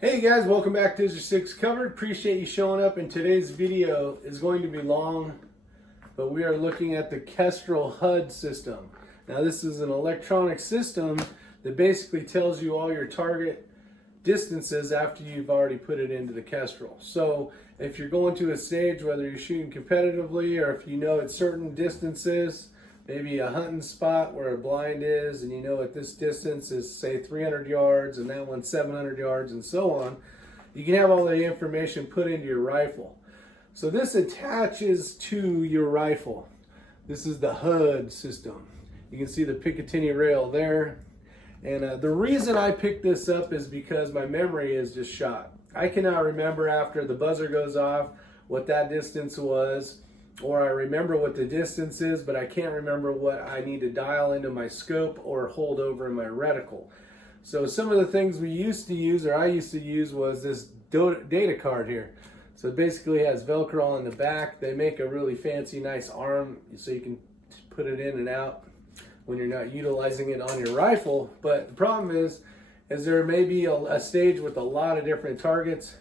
Hey guys, welcome back to Is 6 Covered. Appreciate you showing up, and today's video is going to be long, but we are looking at the Kestrel HUD system. Now this is an electronic system that basically tells you all your target distances after you've already put it into the Kestrel. So if you're going to a stage, whether you're shooting competitively or if you know at certain distances, maybe a hunting spot where a blind is, and you know at this distance is say 300 yards and that one's 700 yards and so on, you can have all the information put into your rifle. So this attaches to your rifle. This is the HUD system. You can see the Picatinny rail there. And the reason I picked this up is because my memory is just shot. I cannot remember after the buzzer goes off what that distance was, or I remember what the distance is, but I can't remember what I need to dial into my scope or hold over in my reticle. So some of the things we used to use, or I used to use, was this data card here. So it basically has Velcro on the back. They make a really fancy, nice arm so you can put it in and out when you're not utilizing it on your rifle. But the problem is there may be a stage with a lot of different targets,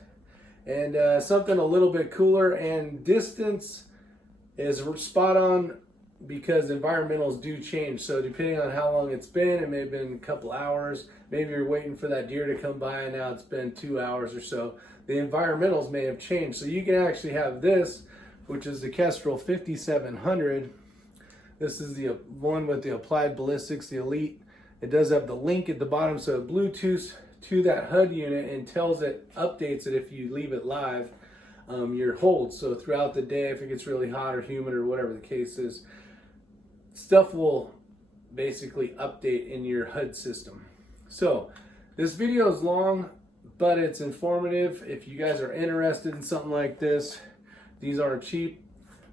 and something a little bit cooler, and distance is spot on because environmentals do change. So depending on how long it's been, it may have been a couple hours, maybe you're waiting for that deer to come by and now it's been 2 hours or so. The environmentals may have changed. So you can actually have this, which is the Kestrel 5700. This is the one with the Applied Ballistics, the Elite. It does have the link at the bottom, so it Bluetooths to that HUD unit and tells it, updates it if you leave it live, your hold. So throughout the day, if it gets really hot or humid or whatever the case is, stuff will basically update in your HUD system. So this video is long, but it's informative. If you guys are interested in something like this, these aren't cheap.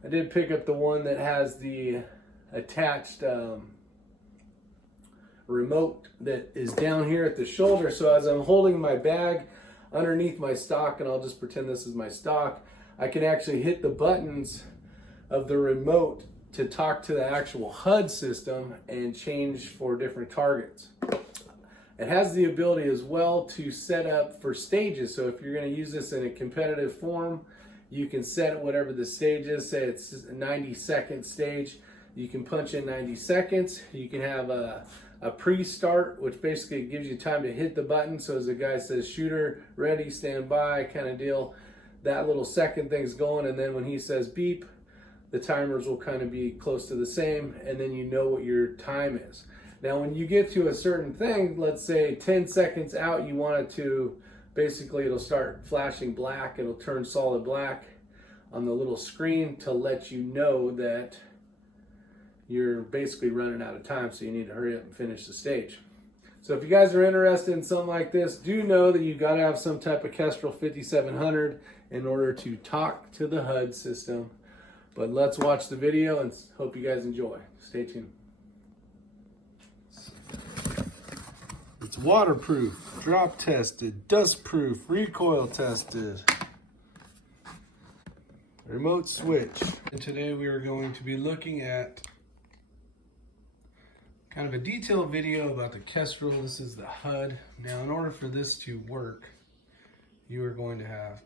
I did pick up the one that has the attached remote that is down here at the shoulder. So as I'm holding my bag underneath my stock, and I'll just pretend this is my stock, I can actually hit the buttons of the remote to talk to the actual HUD system and change for different targets. It has the ability as well to set up for stages. So if you're going to use this in a competitive form, you can set whatever the stage is. Say it's a 90-second stage. You can punch in 90 seconds. You can have a pre-start, which basically gives you time to hit the button. So as the guy says, shooter, ready, stand by, kind of deal, that little second thing's going. And then when he says beep, the timers will kind of be close to the same. And then you know what your time is. Now, when you get to a certain thing, let's say 10 seconds out, you want it to, basically it'll start flashing black. It'll turn solid black on the little screen to let you know that you're basically running out of time, so you need to hurry up and finish the stage. So if you guys are interested in something like this, do know that you've got to have some type of Kestrel 5700 in order to talk to the HUD system. But let's watch the video and hope you guys enjoy. Stay tuned. It's waterproof, drop tested, dust proof, recoil tested. Remote switch. And today we are going to be looking at kind of a detailed video about the Kestrel. This is the HUD. Now, in order for this to work, you are going to have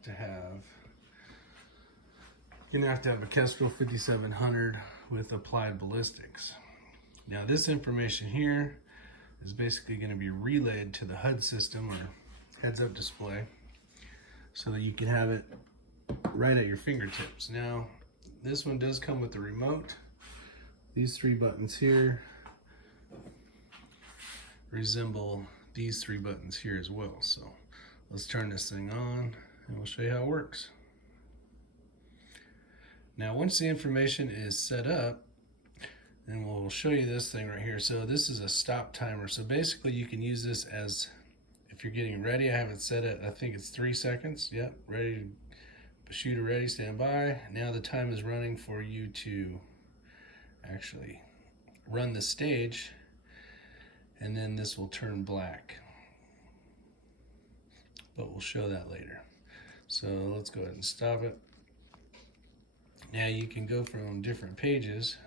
a Kestrel 5700 with Applied Ballistics. Now, this information here is basically going to be relayed to the HUD system, or heads-up display, so that you can have it right at your fingertips. Now, this one does come with the remote. These three buttons here resemble these three buttons here as well. So let's turn this thing on and we'll show you how it works. Now, once the information is set up, then we'll show you this thing right here. So this is a stop timer. So basically you can use this as if you're getting ready. I have it set at, I think it's 3 seconds. Yep, ready, shooter ready, stand by. Now the time is running for you to actually run the stage, and then this will turn black, but we'll show that later. So let's go ahead and stop it. Now you can go from different pages.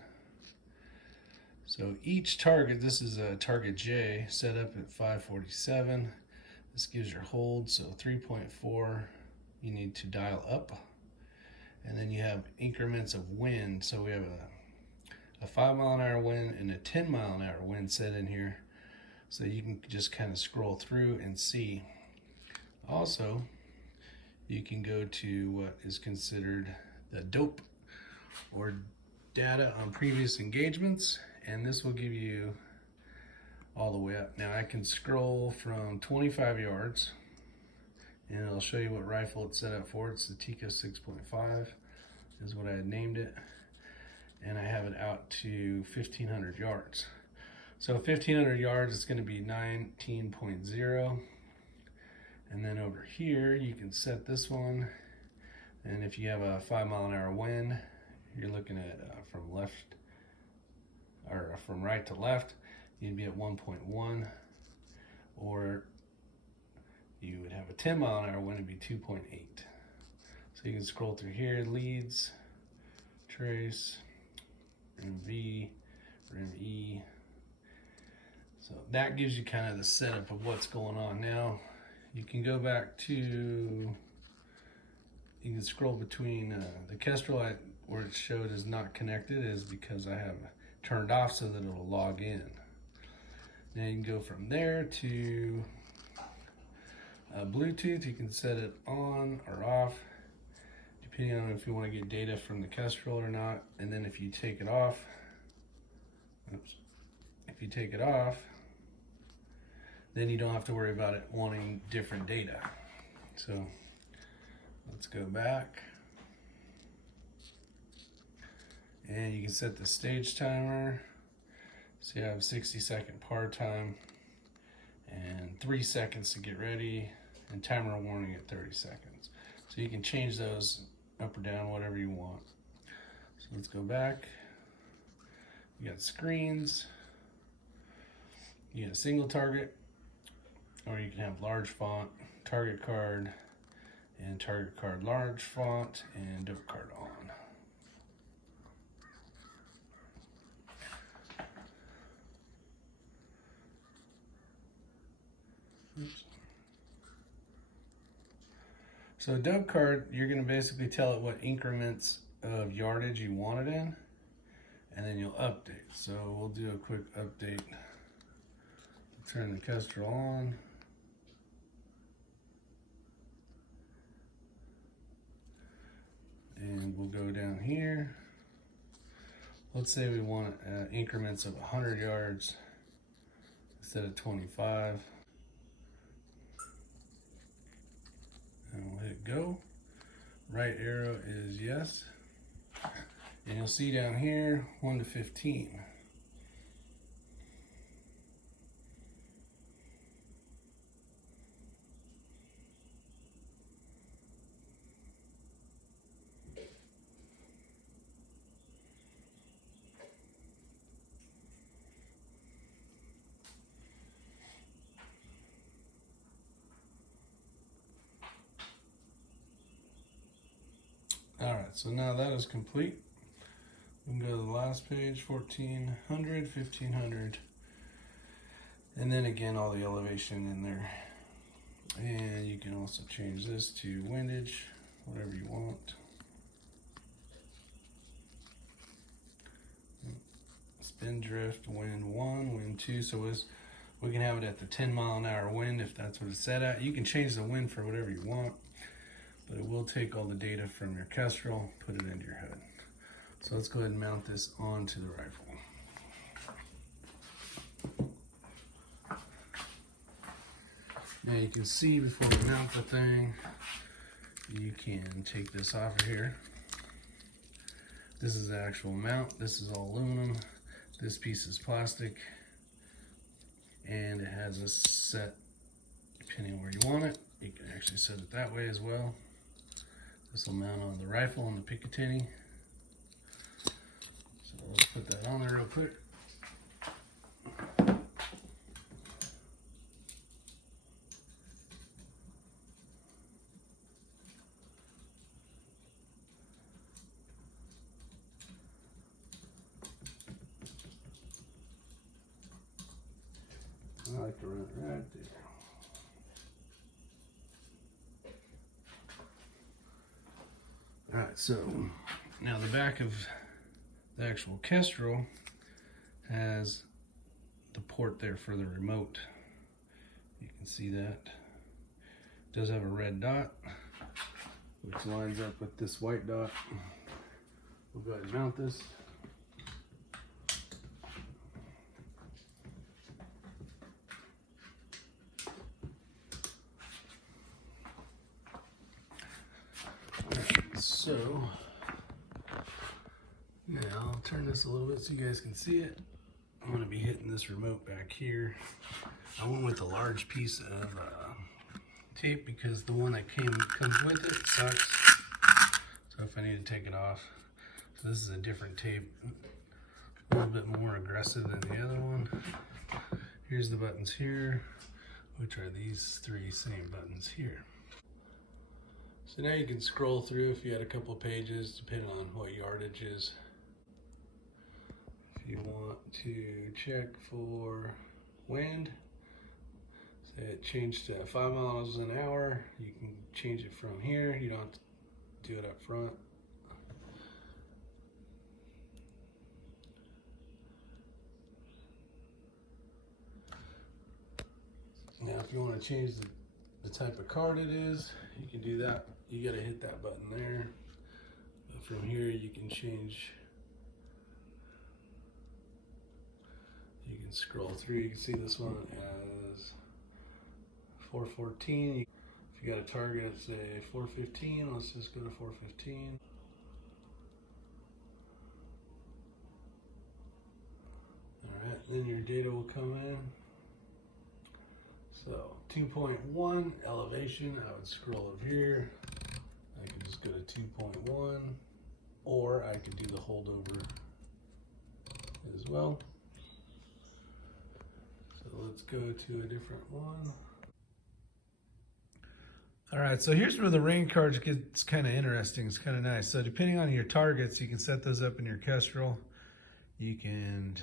So each target, this is a target J, set up at 547. This gives your hold, so 3.4 you need to dial up. And then you have increments of wind. So we have a 5-mile-an-hour wind and a 10-mile-an-hour wind set in here. So you can just kind of scroll through and see. Also, you can go to what is considered the DOPE, or data on previous engagements, and this will give you all the way up. Now I can scroll from 25 yards, and it'll show you what rifle it's set up for. It's the Tika 6.5 is what I had named it, and I have it out to 1,500 yards. So 1,500 yards is going to be 19.0, and then over here you can set this one, and if you have a 5-mile-an-hour wind, you're looking at from left or from right to left, you'd be at 1.1, or you would have a 10-mile-an-hour wind, it'd be 2.8. So you can scroll through here, leads, trace, RMV, RME. So that gives you kind of the setup of what's going on. Now you can go back to, you can scroll between the Kestrel where it showed is not connected is because I have turned off so that it'll log in. Now you can go from there to Bluetooth. You can set it on or off depending on if you want to get data from the Kestrel or not. And then if you take it off, if you take it off, then you don't have to worry about it wanting different data. So let's go back. And you can set the stage timer. So you have a 60-second par time and 3 seconds to get ready, and timer warning at 30 seconds. So you can change those up or down, whatever you want. So let's go back. You got screens. You got a single target, or you can have large font, target card, and target card large font, and dope card on. Oops. So dope card, you're going to basically tell it what increments of yardage you want it in, and then you'll update. So we'll do a quick update. Turn the Kestrel on. And we'll go down here. Let's say we want increments of 100 yards instead of 25. And we'll hit go. Right arrow is yes. And you'll see down here 1 to 15. All right, so now that is complete. We can go to the last page, 1400, 1500, and then again all the elevation in there. And you can also change this to windage, whatever you want. Spin drift, wind 1, wind 2. So we can have it at the 10-mile-an-hour wind if that's what it's set at. You can change the wind for whatever you want, but it will take all the data from your Kestrel, put it into your HUD. So let's go ahead and mount this onto the rifle. Now you can see before we mount the thing, you can take this off of here. This is the actual mount. This is all aluminum. This piece is plastic. And it has a set, depending on where you want it. You can actually set it that way as well. This will mount on the rifle and the Picatinny. So let's put that on there real quick. I like to run it right there. right, so now the back of the actual Kestrel has the port there for the remote. You can see that. It does have a red dot, which lines up with this white dot. We'll go ahead and mount this. So now I'll turn this a little bit so you guys can see it. I'm going to be hitting this remote back here. I went with a large piece of tape because the one that comes with it sucks. So if I need to take it off, so this is a different tape, a little bit more aggressive than the other one. Here's the buttons here, which are these three same buttons here. So now you can scroll through if you had a couple pages, depending on what yardage is. If you want to check for wind, say it changed to 5 miles an hour, you can change it from here. You don't have to do it up front. Now if you want to change the type of card it is, you can do that. You got to hit that button there. But from here you can change. You can scroll through. You can see this one as 414. If you got a target at say 415, let's just go to 415. All right, then your data will come in. So 2.1 elevation, I would scroll over here. I can just go to 2.1, or I could do the holdover as well. So let's go to a different one. All right, so here's where the rain cards gets kind of interesting. It's kind of nice. So depending on your targets, you can set those up in your Kestrel. You can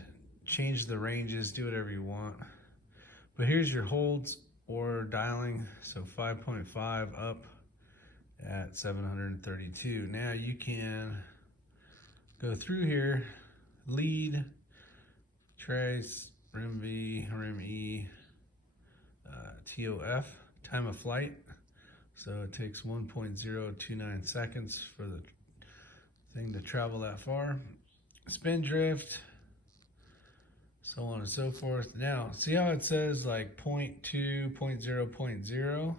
change the ranges, do whatever you want. But here's your holds or dialing. So 5.5 up at 732. Now you can go through here, lead, trace, rim V, rim E, TOF, time of flight. So it takes 1.029 seconds for the thing to travel that far. Spin drift, so on and so forth. Now, see how it says like 0.2, 0.0, 0.0?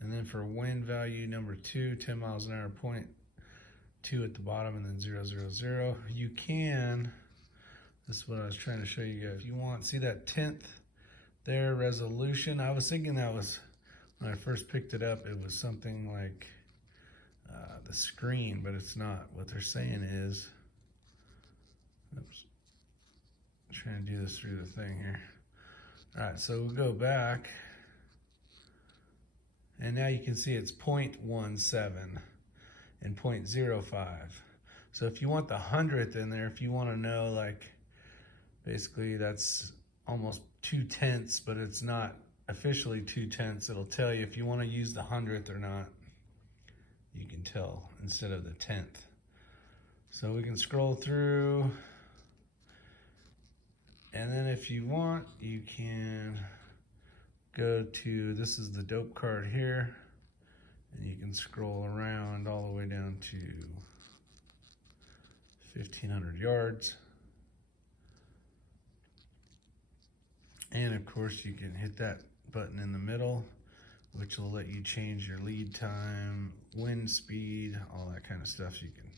And then for wind value number 2, 10 miles an hour, 0.2 at the bottom, and then 0, 0, 0. You can, this is what I was trying to show you guys. If you want, see that 10th there, resolution? I was thinking that was, when I first picked it up, it was something like the screen, but it's not. What they're saying is, oops, I'm trying to do this through the thing here. All right, so we'll go back, and now you can see it's 0.17 and 0.05. So if you want the 100th in there, if you want to know, like, basically that's almost 2/10, but it's not officially 2/10. It'll tell you if you want to use the 100th or not. You can tell instead of the 10th. So we can scroll through, and then if you want, you can go to, this is the dope card here, and you can scroll around all the way down to 1,500 yards. And of course you can hit that button in the middle, which will let you change your lead time, wind speed, all that kind of stuff. So you can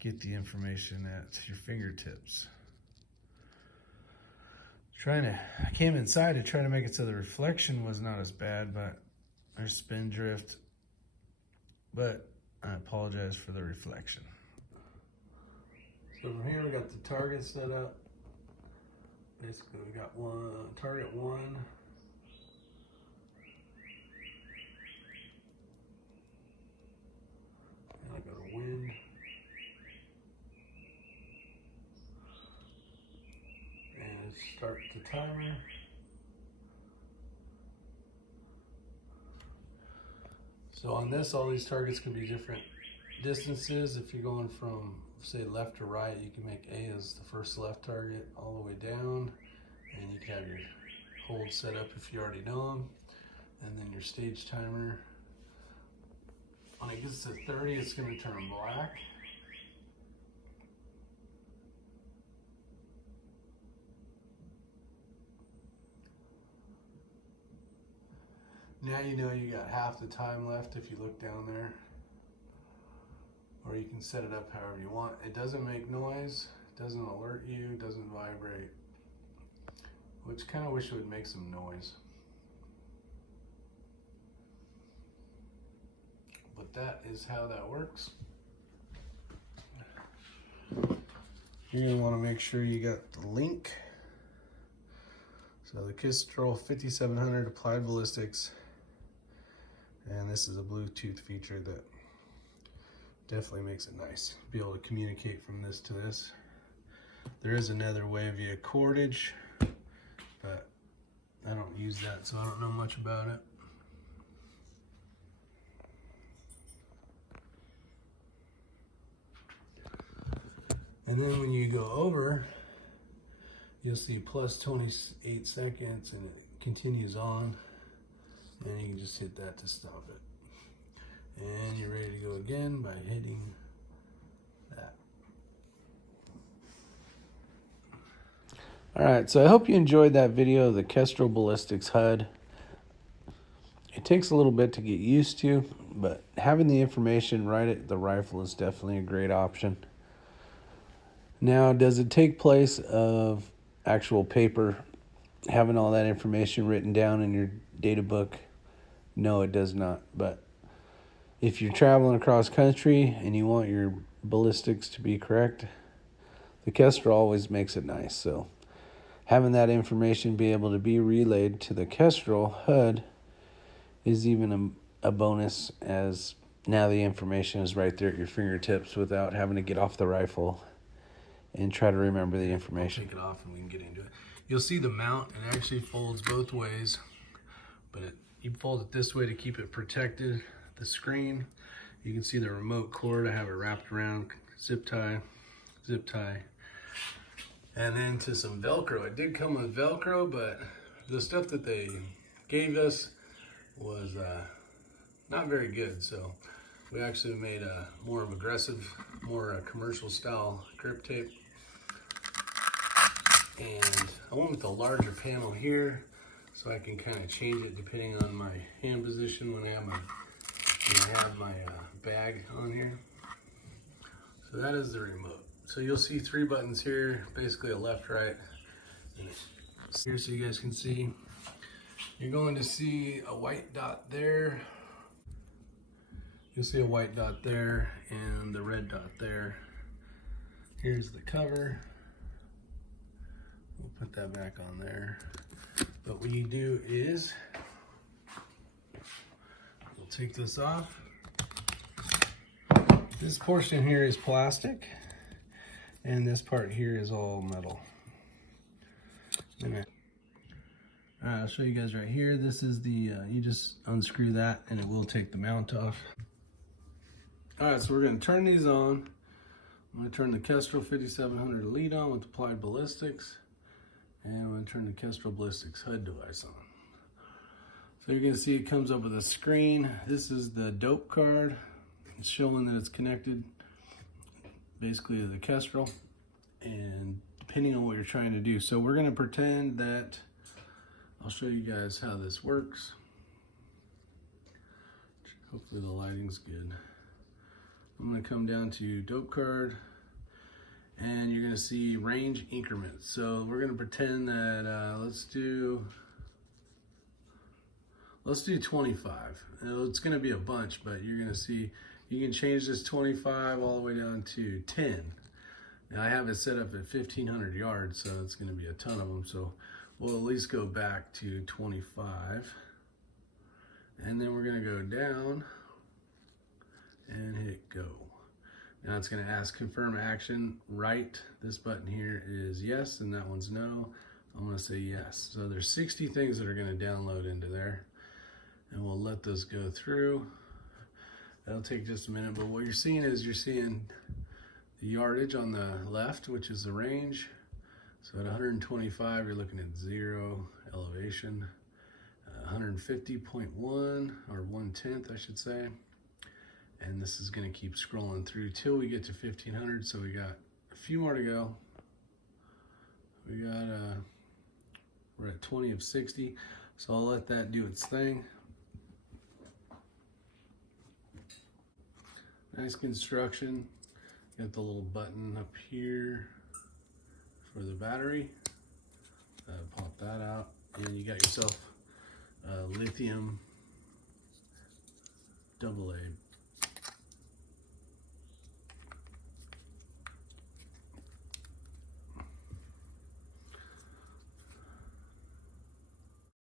get the information at your fingertips. I came inside to try to make it so the reflection was not as bad, but there's spin drift, but I apologize for the reflection. So from here we got the target set up. Basically we got target 1. And I go to wind. And start the timer. So on this, all these targets can be different distances. If you're going from, say, left to right, you can make A as the first left target all the way down, and you can have your hold set up if you already know them, and then your stage timer. When it gets to 30, it's going to turn black. Now you know you got half the time left if you look down there. Or you can set it up however you want. It doesn't make noise, it doesn't alert you, it doesn't vibrate. Which kind of wish it would make some noise. But that is how that works. You're going to want to make sure you got the link. So the Kestrel 5700 Applied Ballistics. And this is a Bluetooth feature that definitely makes it nice. Be able to communicate from this to this. There is another way via cordage, but I don't use that, so I don't know much about it. And then when you go over, you'll see plus 28 seconds, and it continues on. And you can just hit that to stop it. And you're ready to go again by hitting that. All right, so I hope you enjoyed that video of the Kestrel Ballistics HUD. It takes a little bit to get used to, but having the information right at the rifle is definitely a great option. Now, does it take place of actual paper, having all that information written down in your data book? No, it does not. But if you're traveling across country and you want your ballistics to be correct, the Kestrel always makes it nice. So having that information be able to be relayed to the Kestrel HUD is even a bonus, as now the information is right there at your fingertips without having to get off the rifle and try to remember the information. Take it off and we can get into it. You'll see the mount, it actually folds both ways, but you fold it this way to keep it protected. The screen, you can see the remote cord. I have it wrapped around, zip tie, and then to some Velcro. It did come with Velcro, but the stuff that they gave us was not very good. So we actually made a more aggressive, more commercial style grip tape. And I went with a larger panel here, so I can kind of change it depending on my hand position when I have my bag on here. So that is the remote. So you'll see 3 buttons here, basically a left, right, and here so you guys can see. You're going to see a white dot there. You'll see a white dot there and the red dot there. Here's the cover. We'll put that back on there. But what you do is, we'll take this off. This portion here is plastic, and this part here is all metal. Alright, I'll show you guys right here. This is the, you just unscrew that and it will take the mount off. Alright, so we're going to turn these on. I'm going to turn the Kestrel 5700 Elite on with Applied Ballistics. And I'm going to turn the Kestrel Ballistics HUD device on. So you're going to see it comes up with a screen. This is the dope card. It's showing that it's connected basically to the Kestrel, and depending on what you're trying to do. So we're going to pretend that, I'll show you guys how this works. Hopefully the lighting's good. I'm going to come down to dope card, and you're going to see range increments. So we're going to pretend that let's do 25. It's going to be a bunch, but you're going to see you can change this 25 all the way down to 10. Now I have it set up at 1,500 yards, so it's going to be a ton of them. So we'll at least go back to 25, and then we're going to go down and hit go. Now it's going to ask confirm action. Right, this button here is yes, and that one's no. I'm going to say yes. So there's 60 things that are going to download into there, and we'll let those go through. That'll take just a minute, but what you're seeing is you're seeing the yardage on the left, which is the range. So at 125, you're looking at 0 elevation. 150.1 or 1/10, I should say. And this is going to keep scrolling through till we get to 1500. So we got a few more to go. We got we're at 20 of 60. So I'll let that do its thing. Nice construction. Got the little button up here for the battery. Pop that out, and you got yourself lithium AA